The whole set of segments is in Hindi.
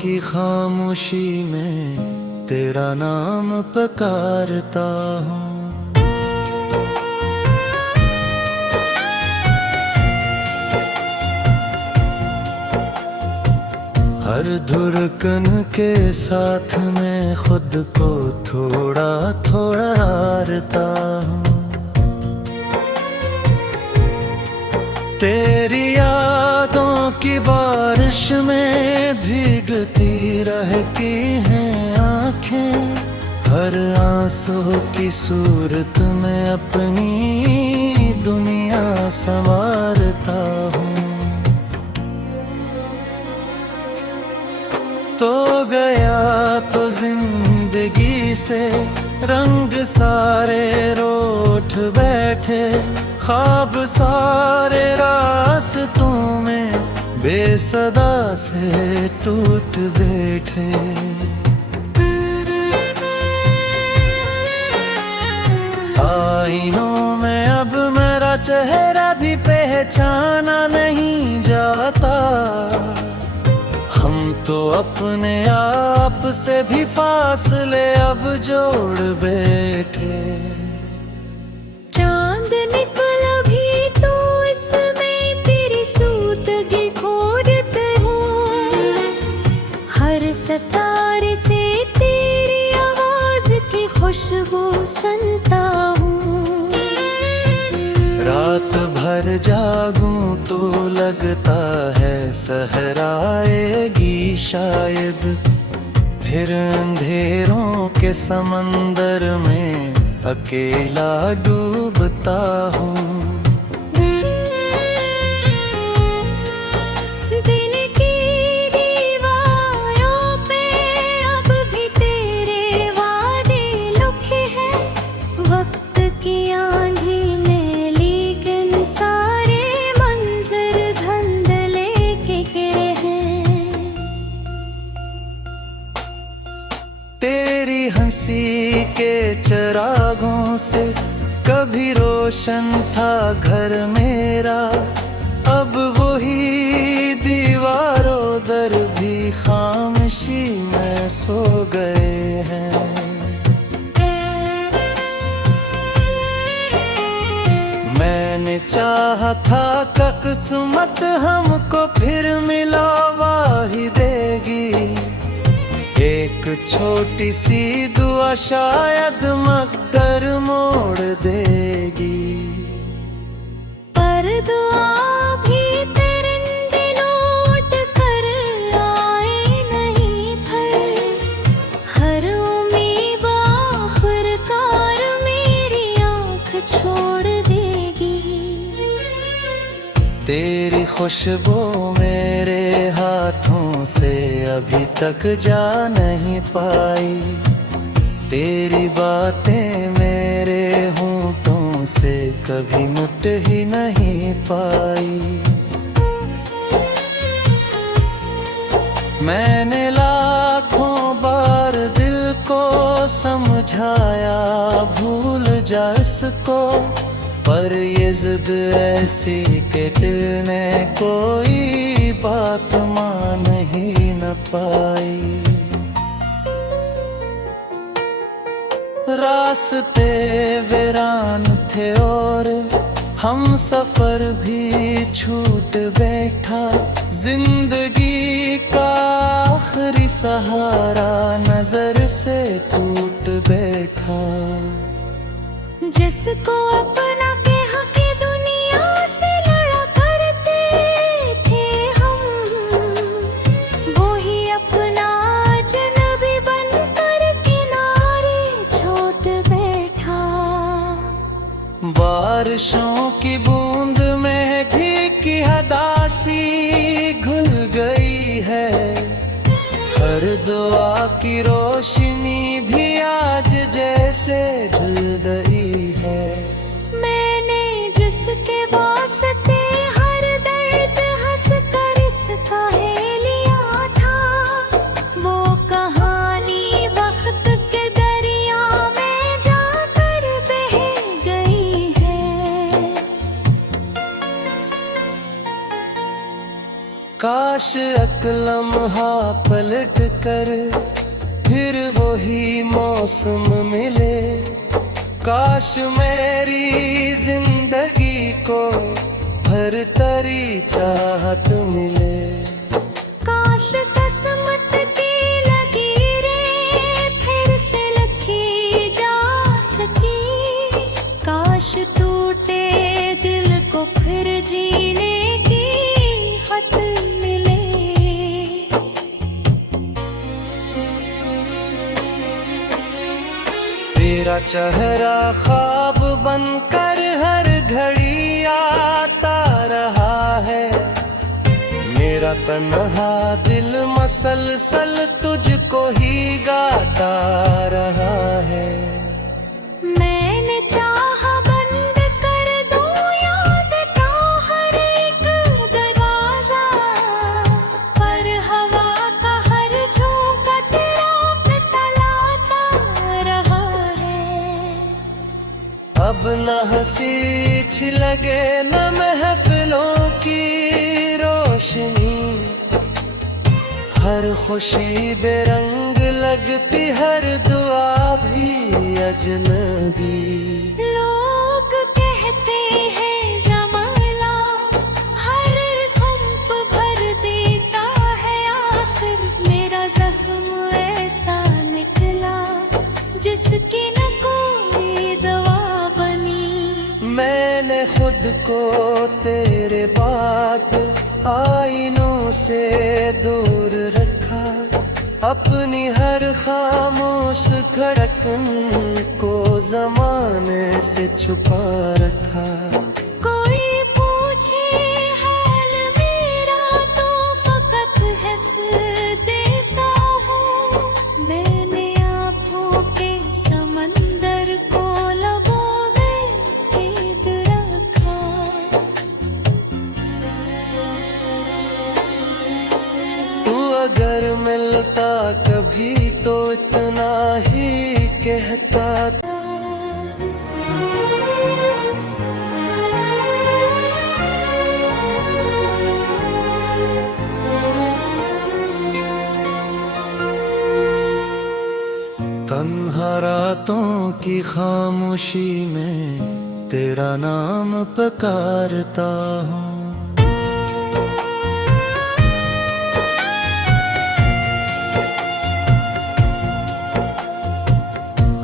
की खामोशी में तेरा नाम पुकारता हूँ। हर धड़कन के साथ मैं खुद को थोड़ा थोड़ा हारता हूँ। तेरी यादों की बारिश में भीगती रहती हैं आँखें। हर आंसू की सूरत में अपनी दुनिया संवारता हूँ। तो गया तो जिंदगी से रंग सारे रूठ बैठे। ख्वाब सारे रास्तों में बेसदा से टूट बैठे। आईनों में अब मेरा चेहरा भी पहचाना नहीं जाता। हम तो अपने आप से भी फासले अब जोड़ बैठे। चांद निकला भी तो इसमें तेरी सूतगी खोजते हूँ। हर सितारे से तेरी आवाज की खुशबू सुनता हूँ। रात भर जागूं तो लगता है सहर आएगी शायद। फिर अंधेरों के समंदर में अकेला डूबता हूँ। दिन की दीवारों पे अब भी तेरे वादे लिखे हैं। वक्त की आंधी में लेकिन सारे मंजर धुंधले के गिरे हैं। तेरी हंसी के चिरागों से कभी रोशन था घर मेरा। अब वही दीवारों दर भी खामोशी में सो गए हैं। मैंने चाहा था कि किस्मत हमको फिर मिलावा ही देगी। एक छोटी सी दुआ शायद मकदर मोड़ देगी। पर दुआ भी तेरे लौट कर आए नहीं फिर। हर उम्मीद आखिरकार मेरी आँख छोड़ देगी। तेरी खुशबू मेरे हाथों से अभी तक जा नहीं पाई। तेरी बातें मेरे होंठों से कभी मुट ही नहीं पाई। मैंने लाखों बार दिल को समझाया भूल जा इसको। पर ये जिद ऐसी कि दिल ने कोई बात मान ही न पाई। रास्ते वीरान थे और हम सफर भी छूट बैठा। जिंदगी का आखिरी सहारा नजर से टूट बैठा। जिसको अपना कह के दुनिया से लड़ा करते थे हम, वो ही अपना अजनबी बनकर किनारे छोड़ बैठा। बारिशों की बूंद में भीगी हदासी घुल गई है। हर दुआ की रोशनी भी आज जैसे ढल गई है। मैंने जिसके वास्ते हर दर्द हंस कर इसका है लिया था। वो कहानी वक्त के दरिया में जाकर बह गई है। काश एक लम्हा पलट कर फिर वही मौसम मिले। काश मेरी जिंदगी को हर तरी चाहत मिले। काश किस्मत की लकीरें फिर से लिखी जा सकी। काश टूटे दिल को फिर जीने की हद मिले। तेरा चेहरा ख्वाब बनकर हर घड़ी आता रहा है। मेरा तन्हा दिल मसलसल तुझको ही गाता रहा है। मैंने चाहा बंद कर दूं याद का हर एक दरवाजा, पर हवा का हर झोंका तेरा पिटलाता रहा है। अब न हंसी छिलगे न महफिलों की रोशनी। हर खुशी बेरंग लगती, हर दुआ भी अजनबी। लोग कहते हैं ज़माना हर संप भर देता है। आखिर मेरा जख्म ऐसा निकला जिसकी न कोई दवा बनी। मैंने खुद को तेरे बाद आईनों से दूर रखा। अपनी हर खामोश धड़कन को जमाने से छुपा रखा। कोई पूछे हाल मेरा तो फकत हंस देता हूँ। मैंने आँखों के समंदर को लबों में कैद रखा। तू अगर मिलता कभी तो इतना ही कहता। तन्हा रातों की खामोशी में तेरा नाम पुकारता हूँ।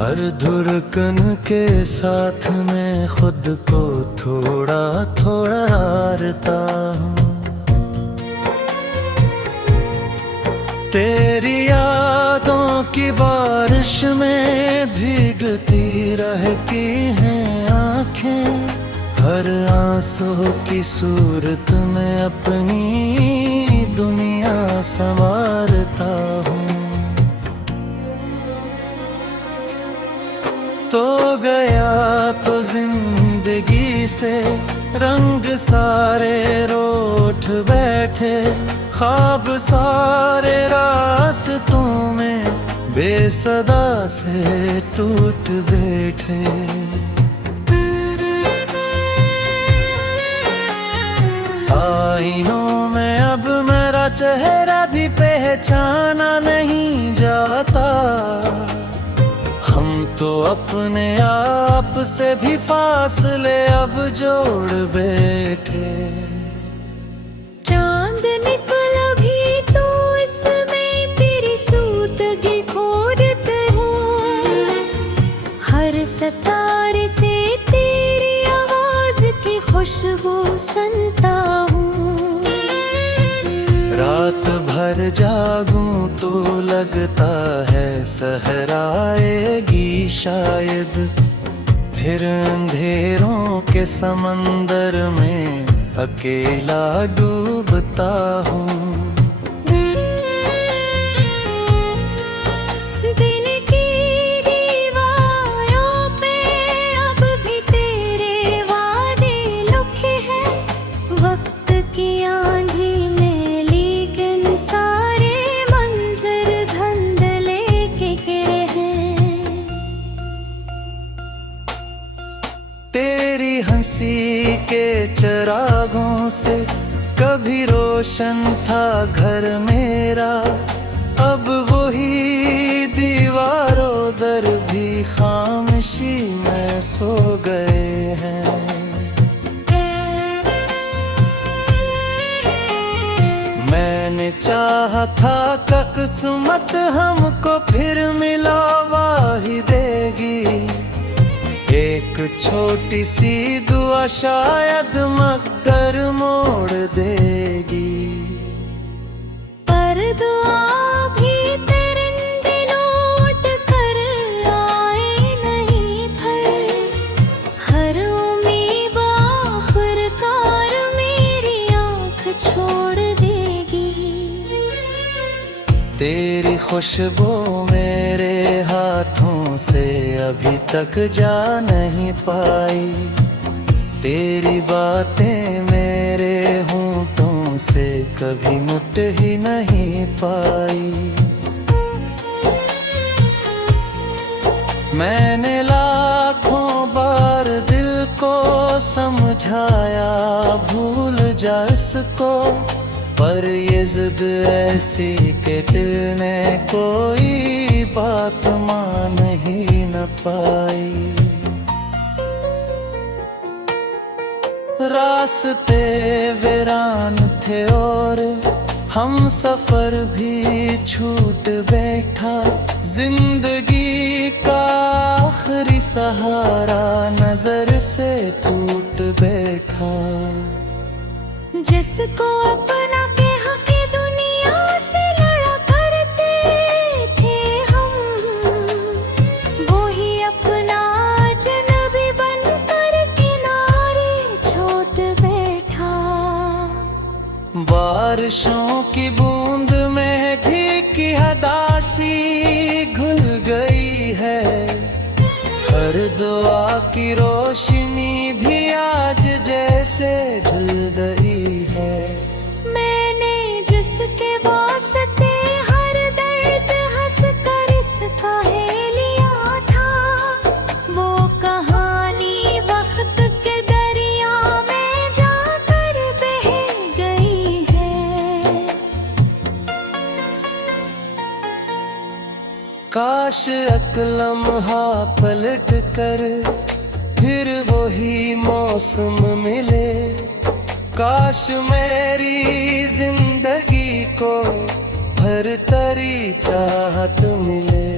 हर धड़कन के साथ मैं खुद को थोड़ा थोड़ा हारता हूँ। तेरी यादों की बारिश में भीगती रहती हैं आँखें। हर आंसू की सूरत में अपनी दुनिया संवारता हूँ। तो गया तो जिंदगी से रंग सारे रूठ बैठे। ख्वाब सारे रास्तों में बेसदा से टूट बैठे। आईनों में अब मेरा चेहरा भी पहचाना नहीं जाता। हम तो अपने आप से भी फासले अब जोड़ बैठे। चांद निकल भी तो इसमें तेरी सूरतगी खोजते हूँ। हर सितारे से तेरी आवाज की खुशबू सुनता हूँ। रात भर जागूं तो लगता है सहर आएगी शायद। फिर अंधेरों के समंदर में अकेला डूबता हूँ। दिन की दीवारों पे अब भी तेरे वादे लिखे हैं। वक्त की आंधी में लेकिन सारे मंजर धुंधले के गिरे हैं। तेरी हंसी के चरागों से कभी रोशन था घर मेरा, अब वही दीवारों दर भी खामोशी में सो गए हैं। मैंने चाहा था किस्मत हमको फिर मिलावा ही देगी, एक छोटी सी दुआ शायद मगर मोड़ देगी। पर दुआ भी तेरे लौट कर आए नहीं फिर, हर उम्मीद आखिरकार मेरी आँख छोड़ देगी। तेरी खुशबू मेरे हाथों से अभी तक जा नहीं पाई, तेरी बातें मेरे होंठों से कभी मुट ही नहीं पाई। मैंने लाखों बार दिल को समझाया भूल जा इसको, पर ये जिद ऐसी कि दिल ने कोई बात मान ही न पाई। रास्ते वीरान थे और हम सफर भी छूट बैठा, जिंदगी का आखिरी सहारा नजर से टूट बैठा। जिसको अपना कह के दुनिया से लड़ा करते थे हम, वो ही अपना अजनबी बनकर किनारे छोड़ बैठा। बारिशों की बूंद में भीगी हदासी घुल गई है, हर दुआ की रोशनी भी आज जैसे ढल गई है। मैंने जिसके वास्ते हर दर्द हंस कर इसका है लिया था, वो कहानी वक्त के दरिया में जाकर बह गई है। काश एक लम्हा पलट कर फिर वही मौसम मिले, काश मेरी जिंदगी को भरतरी चाहत मिले।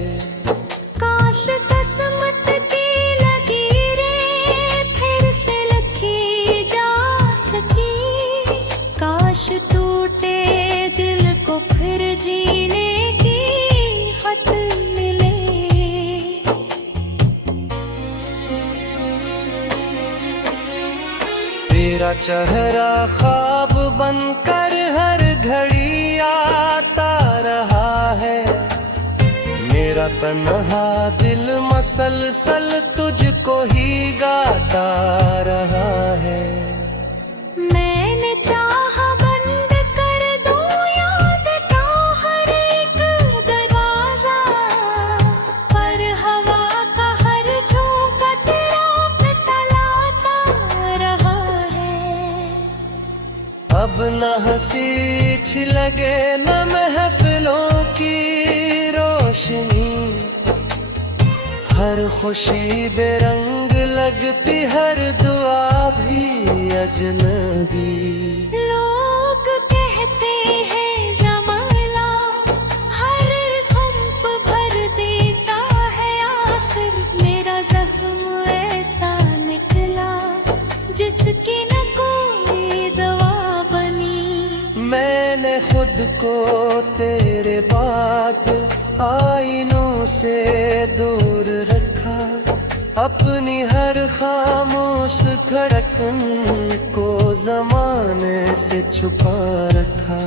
काश किस्मत की लकीरें फिर से लिखी जा सकी, काश टूटे दिल को फिर जीने की हद मिले। तेरा चेहरा ख्वाब बनकर हर घड़ी आता रहा है, मेरा तन्हा दिल मसलसल तुझको ही गाता रहा है। मैंने चाहा बंद कर दूं याद का हर एक दरवाजा, पर हवा का हर झोंका तेरा पिटलाता रहा है। अब न हंसी छिलगे न महफिलों की रोशनी, हर खुशी बेरंग लगती हर दुआ भी अजनबी। लोग कहते हैं ज़माना हर संप भर देता है, आखिर मेरा जख्म ऐसा निकला जिसकी न कोई दवा बनी। मैंने खुद को तेरे बाद आईनों से दूर रखा, अपनी हर खामोश धड़कन को जमाने से छुपा रखा।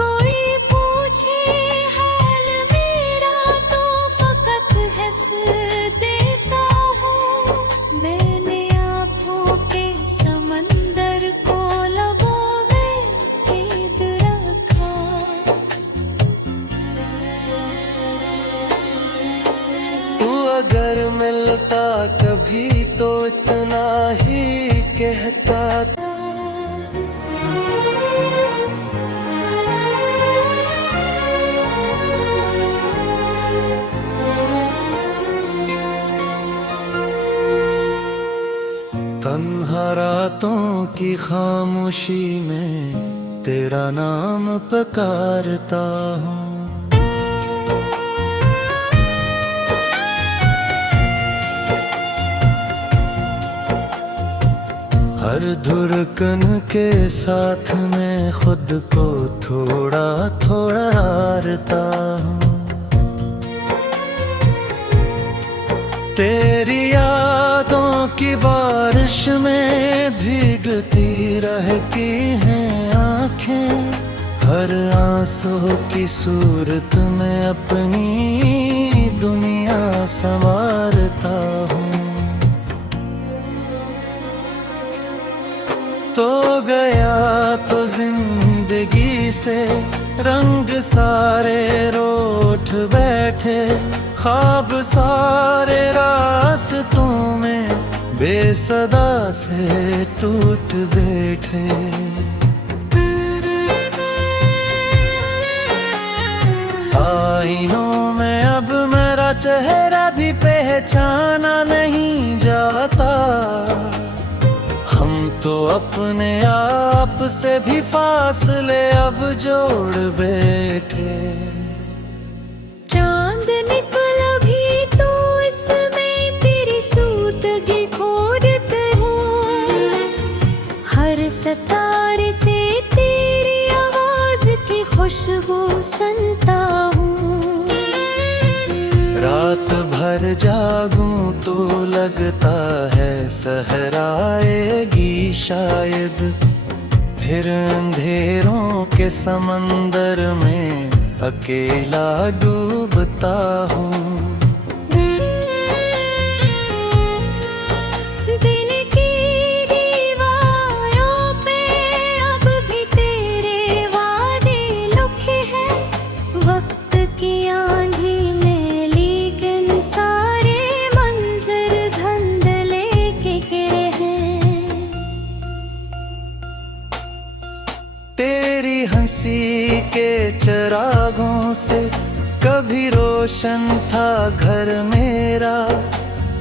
कोई पूछे हाल मेरा तो फकत हंस देता हूँ, मैंने आँखों के समंदर को लबों में कैद रखा। तू अगर मिलता कभी तो इतना ही कहता, की खामोशी में तेरा नाम पुकारता हूँ। हर धड़कन के साथ मैं खुद को थोड़ा थोड़ा हारता हूँ। तेरी यादों की बारिश में भीगती रहती हैं आँखें, हर आंसू की सूरत में अपनी दुनिया संवारता हूँ। तो गया तो जिंदगी से रंग सारे रूठ बैठे, ख्वाब सारे रास्तों में बेसदा से टूट बैठे। आईनों में अब मेरा चेहरा भी पहचाना नहीं जाता, हम तो अपने आप से भी फासले अब जोड़ बैठे। चांद निकल भी तो इसमें तेरी सूरतगी खोजते हो, हर सितारे से तेरी आवाज की खुशबू सुनता हूँ। रात भर जागूं तो लगता है सहर आएगी शायद, फिर अंधेरों के समंदर में अकेला डूबता हूँ। दिन की दीवारों पे अब भी तेरे वादे लिखे हैं, वक्त की आंधी में लेकिन सारे मंजर धुंधले के गिरे हैं। तेरी हंसी के चिरागों से कभी रोशन था घर मेरा,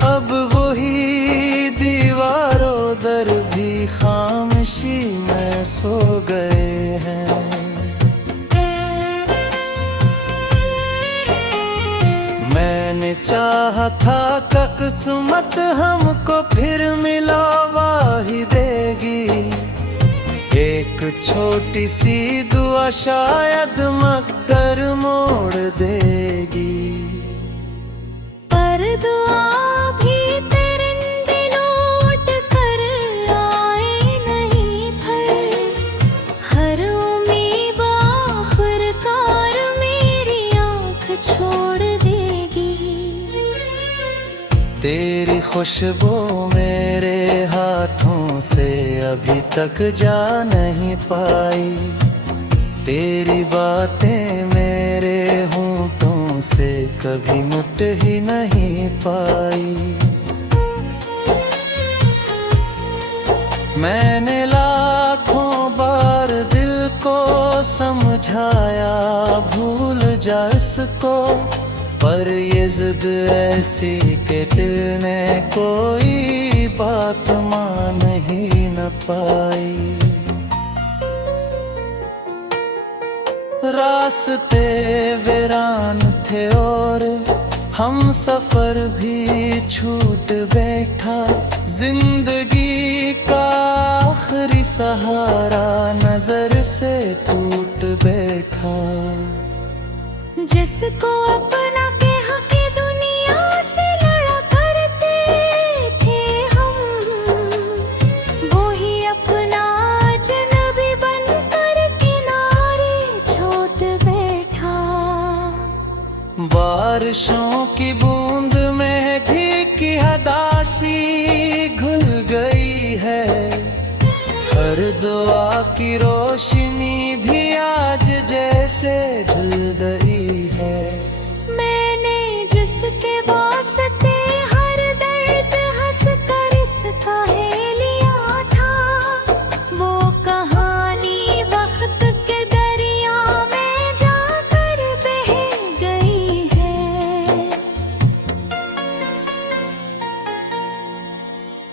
अब वही दीवारों दर भी खामोशी में सो गए हैं। मैंने चाहा था किस्मत हमको फिर मिलावा ही देगी, एक छोटी सी दुआ शायद मगर मोड़ देगी। पर दुआ भी परिंदे लौट कर आए नहीं फिर, हर उम्मीद आखिरकार मेरी आँख छोड़ देगी। तेरी खुशबू मेरे हाथों से अभी तक जा नहीं पाई, तेरी बातें मेरे होंठों से कभी मुट ही नहीं पाई। मैंने लाखों बार दिल को समझाया भूल जा इसको, पर ये जिद ऐसी कि दिल ने कोई बात मान ही न पाई। रास्ते वीरान थे और हम सफर भी छूट बैठा, जिंदगी का आखिरी सहारा नजर से टूट बैठा। जिसको अपना कह के दुनिया से लड़ा करते थे हम, वो ही अपना अजनबी बनकर किनारे छोड़ बैठा। बारिशों की बूंद में भीगी हदासी घुल गई है, हर दुआ की रोशनी भी आज जैसे ढल गई है। मैंने जिसके वास्ते हर दर्द हंस कर इसका है लिया था, वो कहानी वक्त के दरिया में जाकर बह गई है।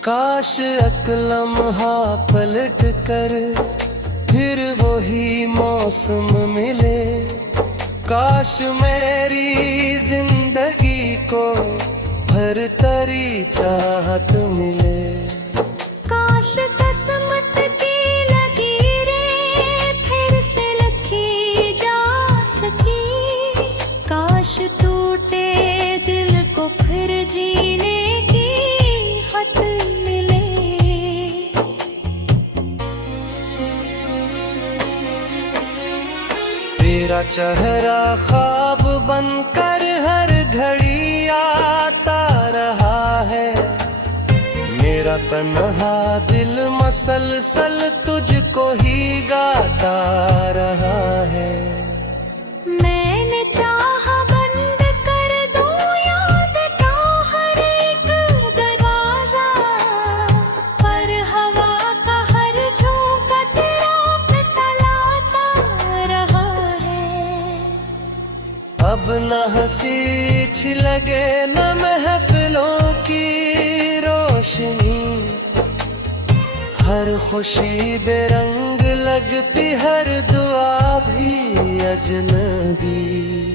काश काश एक लम्हा पलट कर फिर वही मौसम मिले, काश मेरी जिंदगी को हर तरी चाहत मिले। काश किस्मत की लकीरें फिर से लिखी जा सकी, काश टूटे दिल को फिर जीने की हद मिले। तेरा चेहरा ख्वाब बनकर हर घड़ी आता रहा है, मेरा तन्हा दिल मसलसल तुझको ही गाता रहा है। मैंने चाहा बंद कर दूं याद का हर एक दरवाजा, पर हवा का हर झोंका तेरा पिटलाता रहा है। अब न हंसी छिलगे न महफिलों की रोशनी, हर खुशी बेरंग लगती, हर दुआ भी अजनबी।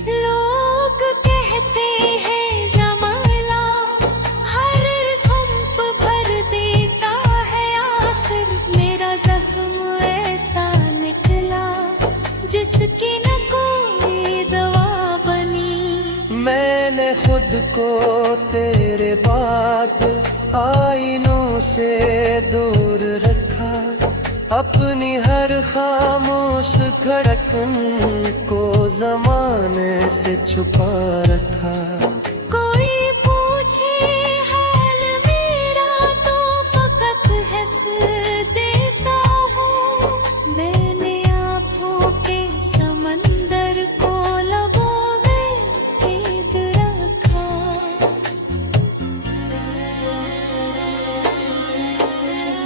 लोग कहते हैं ज़माना हर ज़ुम्प भर देता है, आखिर मेरा ज़ख्म ऐसा निकला जिसकी न कोई दवा बनी। मैंने खुद को तेरे बाद आईनों से दूर रखा, अपनी हर खामोश धड़कन को ज़माने से छुपा रखा। कोई पूछे हाल मेरा तो फकत हंस देता हूँ, मैंने आँखों के समंदर को लबों में कैद रखा।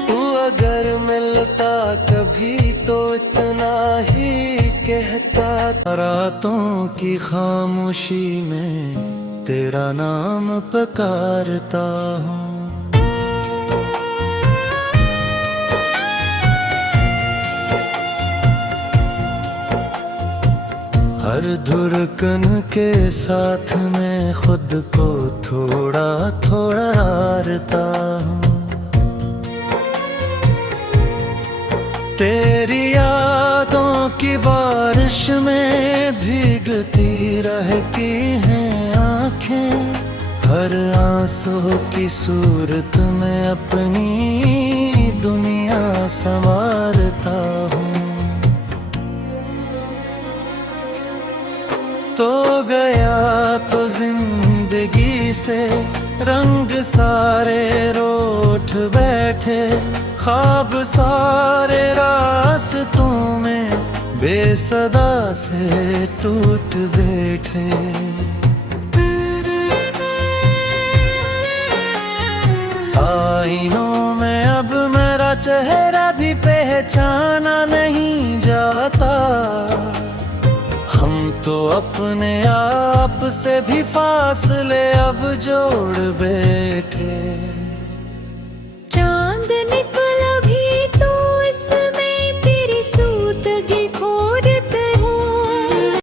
तू अगर मिलता कभी तो इतना ही कहता, रातों की खामोशी में तेरा नाम पुकारता हूँ। हर धड़कन के साथ मैं खुद को थोड़ा थोड़ा हारता हूँ। तेरी यादों की बारिश में भीगती रहती हैं आँखें, हर आंसू की सूरत में अपनी दुनिया संवारता हूँ। तो गया तो जिंदगी से रंग सारे रूठ बैठे, ख्वाब सारे रास्तों में बेसदा से टूट बैठे। आईनों में अब मेरा चेहरा भी पहचाना नहीं जाता, हम तो अपने आप से भी फासले अब जोड़ बैठे।